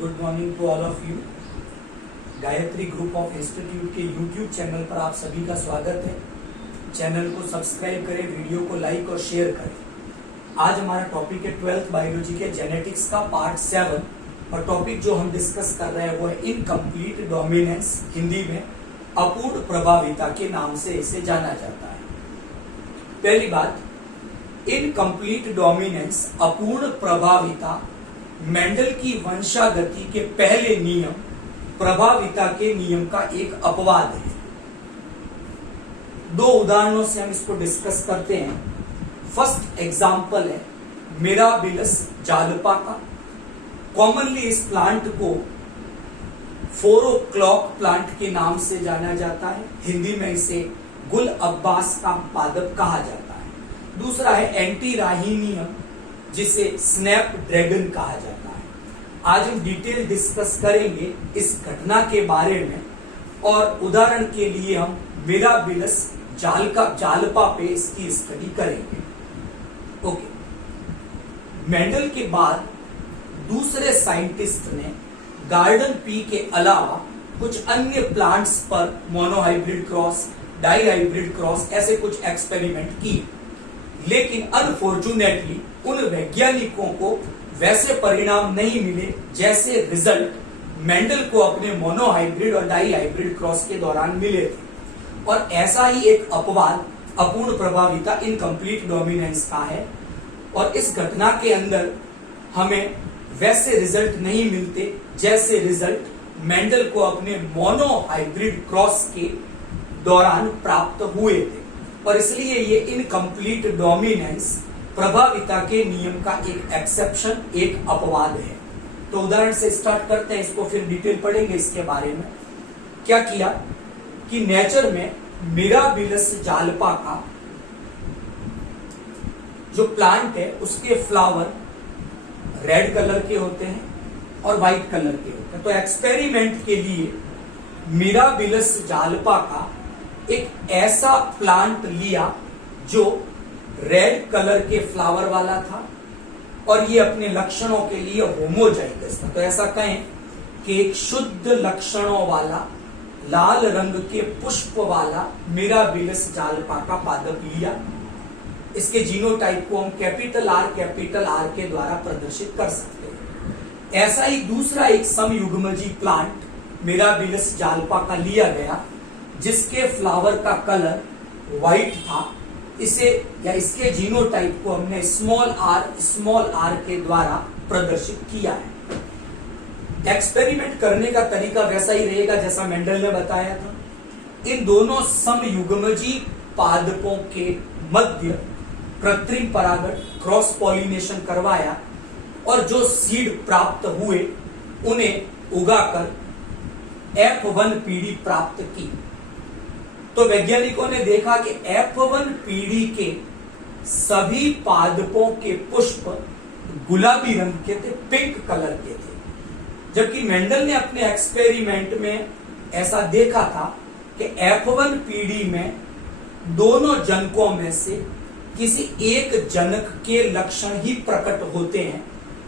Good morning to all of you. Gayatri group of institute के YouTube channel पर आप सभी का स्वागत है। चैनल को सब्सक्राइब करें, वीडियो को लाइक और शेयर करें। आज हमारा टॉपिक है 12th बायोलॉजी के जेनेटिक्स का पार्ट 7 और टॉपिक जो हम डिस्कस कर रहे हैं वो है इनकम्प्लीट डोमिनेंस, हिंदी में अपूर्ण प्रभाविता के नाम से इसे जाना जाता है। पहली बात, इनकम्प्लीट डोमिनेंस, अपूर्ण प्रभाविता मेंडल की वंशागति के पहले नियम प्रभाविता के नियम का एक अपवाद है। दो उदाहरणों से हम इसको डिस्कस करते हैं। फर्स्ट एग्जांपल है मिराबिलस जालपा का। कॉमनली इस प्लांट को 4 o'clock प्लांट के नाम से जाना जाता है। हिंदी में इसे गुल अब्बास का पादप कहा जाता है। दूसरा है एंटीराहिनियम, जिसे स्नैप ड्रैगन कहा जाता है। आज हम डिटेल डिस्कस करेंगे इस घटना के बारे में और उदाहरण के लिए हम मिराबिलस जालपा पे इसकी स्टडी करेंगे। ओके, मेंडल के बाद दूसरे साइंटिस्ट ने गार्डन पी के अलावा कुछ अन्य प्लांट्स पर मोनोहाइब्रिड क्रॉस, डाईहाइब्रिड क्रॉस ऐसे कुछ एक्सपेरिमेंट किए, लेकिन अनफॉर्चुनेटली उन वैज्ञानिकों को वैसे परिणाम नहीं मिले जैसे रिजल्ट मेंडल को अपने मोनोहाइब्रिड और डाईहाइब्रिड क्रॉस के दौरान मिले थे। और ऐसा ही एक अपवाद अपूर्ण प्रभाविता, इनकम्प्लीट डोमिनेंस का है। और इस घटना के अंदर हमें वैसे रिजल्ट नहीं मिलते जैसे रिजल्ट मेंडल को अपने मोनोहाइब्रिड क्रॉस के दौरान प्राप्त हुए थे। और इसलिए ये इनकम्प्लीट डोमिनेंस प्रभाविता के नियम का एक एक्सेप्शन, एक अपवाद है। तो उदाहरण से स्टार्ट करते हैं, इसको फिर डिटेल पढ़ेंगे इसके बारे में। क्या किया कि नेचर में मिराबिलस जालपा का जो प्लांट है उसके फ्लावर रेड कलर के होते हैं और व्हाइट कलर के होते हैं। तो एक्सपेरिमेंट के लिए मिराबिलस जालपा का एक ऐसा प्लांट लिया जो रेड कलर के फ्लावर वाला था और ये अपने लक्षणों के लिए होमोजाइगस था। तो ऐसा कहें कि एक शुद्ध लक्षणों वाला लाल रंग के पुष्प वाला मिराबिलस जालपा का पादप लिया। इसके जीनोटाइप को हम कैपिटल आर के द्वारा प्रदर्शित कर सकते हैं। ऐसा ही दूसरा एक समयुग्मजी प्लांट मिराबिलस जालपा का लिया गया जिसके फ्लावर का कलर व्हाइट था। इसे या इसके जीनोटाइप को हमने स्मॉल आर के द्वारा प्रदर्शित किया है। एक्सपेरिमेंट करने का तरीका वैसा ही रहेगा जैसा मेंडल ने बताया था। इन दोनों समयुग्मजी पादपों के मध्य कृत्रिम परागण, क्रॉस पॉलिनेशन करवाया और जो सीड प्राप्त हुए उन्हें उगाकर F1 पीढ़ी प्राप्त की। तो वैज्ञानिकों ने देखा कि F1 पीढ़ी के सभी पादपों के पुष्प गुलाबी रंग के थे, पिंक कलर के थे। जबकि मेंडल ने अपने एक्सपेरिमेंट में ऐसा देखा था कि F1 पीढ़ी में दोनों जनकों में से किसी एक जनक के लक्षण ही प्रकट होते हैं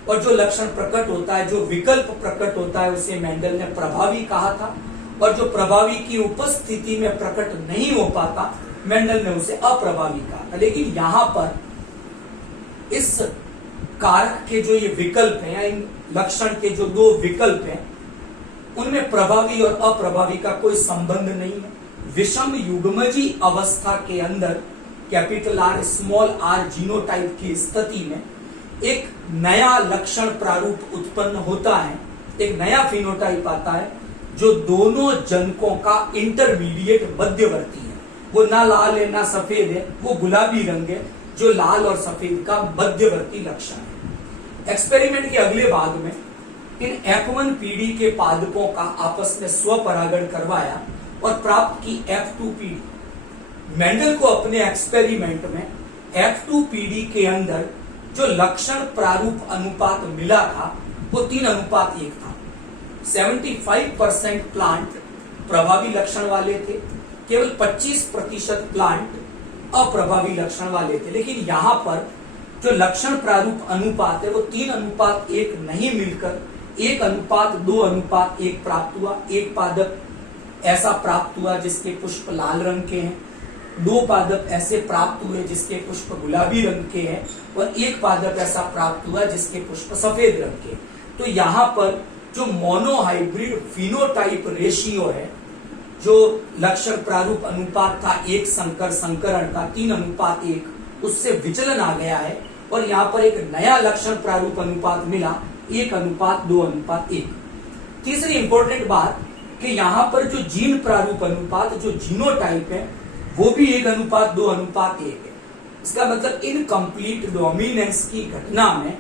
और जो लक्षण प्रकट होता है, जो विकल्प प्रकट होता है, उसे मेंडल ने प्रभावी कहा था। और जो प्रभावी की उपस्थिति में प्रकट नहीं हो पाता, मेंडल ने उसे अप्रभावी कहा था। लेकिन यहां पर इस कारक के जो ये विकल्प हैं या इन लक्षण के जो दो विकल्प हैं उनमें प्रभावी और अप्रभावी का कोई संबंध नहीं है। विषम युग्मजी अवस्था के अंदर capital R small R genotype की स्थिति में एक नया लक्षण प्रारूप उत्पन्न होता है, एक नया फिनोटाइप आता है जो दोनों जनकों का इंटरमीडिएट मध्यवर्ती है। वो ना लाल है ना सफेद है, वो गुलाबी रंग है जो लाल और सफेद का मध्यवर्ती लक्षण है। एक्सपेरिमेंट के अगले भाग में इन F1 पीढ़ी के पादपों का आपस में स्वपरागण करवाया और प्राप्त की F2 पीढ़ी। मेंडल को अपने एक्सपेरिमेंट में F2 पीढ़ी के अंदर जो लक्षण प्रारूप अनुपात मिला था वो 3:1 था। 75% प्लांट प्रभावी लक्षण वाले थे, केवल 25% प्लांट अप्रभावी लक्षण वाले थे। लेकिन यहां पर जो लक्षण प्रारूप अनुपात है वो 3:1 नहीं मिलकर 1:2:1 प्राप्त हुआ। एक पादप ऐसा प्राप्त हुआ जिसके पुष्प लाल रंग के हैं, 2 पादप ऐसे प्राप्त हुए जिसके पुष्प गुलाबी रंग के हैं, और 1 पादप ऐसा प्राप्त हुआ जिसके पुष्प सफेद रंग के। तो यहाँ पर जो मोनोहाइब्रिड फिनोटाइप रेशियो है, जो लक्षण प्रारूप अनुपात था 1 संकर संकरण का 3:1, उससे विचलन आ गया है और यहाँ पर एक नया लक्षण प्रारूप अनुपात मिला 1:2:1। तीसरी इंपॉर्टेंट बात कि यहाँ पर जो जीन प्रारूप अनुपात, जो जीनोटाइप है, वो भी 1:2:1 है। इसका मतलब इनकम्प्लीट डोमिनेंस की घटना में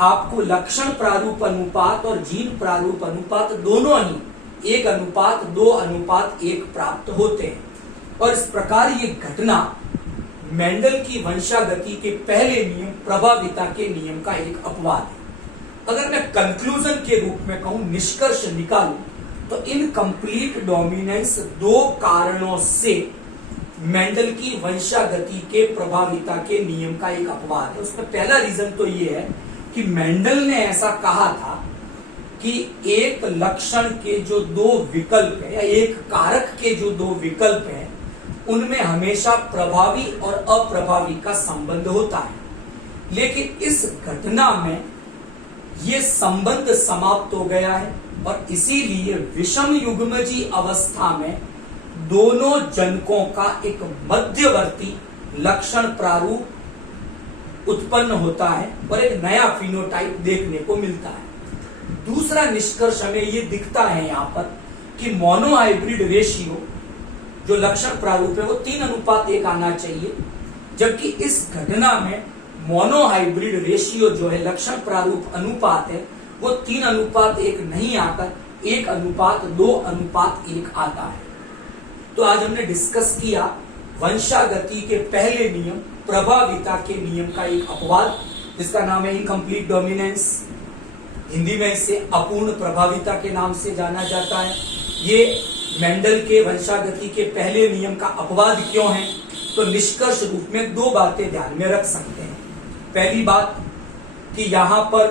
आपको लक्षण प्रारूप अनुपात और जीन प्रारूप अनुपात दोनों ही 1:2:1 प्राप्त होते हैं। और इस प्रकार ये घटना मेंडल की वंशागति के पहले नियम प्रभाविता के नियम का एक अपवाद है। अगर मैं कंक्लूजन के रूप में कहूं, निष्कर्ष निकालूं, तो इनकम्प्लीट डोमिनेंस 2 कारणों से मेंडल की वंशागति के प्रभाविता के नियम का एक अपवाद है। उसमें पहला रीजन तो ये है कि मेंडल ने ऐसा कहा था कि एक लक्षण के जो 2 विकल्प है या एक कारक के जो 2 विकल्प है, उनमें हमेशा प्रभावी और अप्रभावी का संबंध होता है। लेकिन इस घटना में ये संबंध समाप्त हो गया है और इसीलिए विषम युग्मजी अवस्था में दोनों जनकों का एक मध्यवर्ती लक्षण प्रारूप उत्पन्न होता है और एक नया फिनोटाइप देखने को मिलता है। दूसरा निष्कर्ष हमें ये दिखता है यहाँ पर कि मोनोहाइब्रिड रेशियो जो लक्षण प्रारूप है वो 3:1 आना चाहिए, जबकि इस घटना में मोनोहाइब्रिड रेशियो जो है लक्षण प्रारूप अनुपात है वो 3:1 नहीं आकर 1:2:1 आता है। तो आज हमने डिस्कस किया वंशागति के पहले नियम प्रभाविता के नियम का एक अपवाद, जिसका नाम है इनकम्प्लीट डोमिनेंस। हिंदी में इसे अपूर्ण प्रभाविता के नाम से जाना जाता है। ये मेंडल के वंशागति के पहले नियम का अपवाद क्यों है? तो निष्कर्ष रूप में 2 बातें ध्यान में रख सकते हैं। पहली बात कि यहाँ पर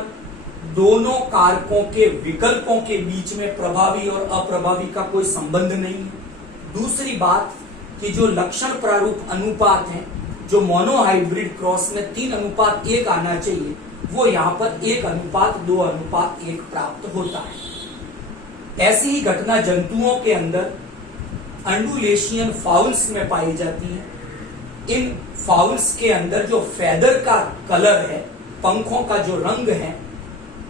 दोनों कारकों के विकल्पों के बीच में प्रभावी और अप्रभावी का कोई संबंध नहीं है। दूसरी बात कि जो लक्षण प्रारूप अनुपात है, जो मोनोहाइब्रिड क्रॉस में 3:1 आना चाहिए, वो यहाँ पर 1:2:1 प्राप्त होता है। ऐसी ही घटना जंतुओं के अंदर अंडुलेशियन फाउल्स में पाई जाती है। इन फाउल्स के अंदर जो फेदर का कलर है, पंखों का जो रंग है,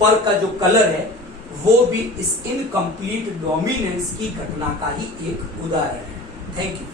पर का जो कलर है, वो भी इस इनकम्प्लीट डोमिनेंस की घटना का ही एक उदाहरण है। Thank you.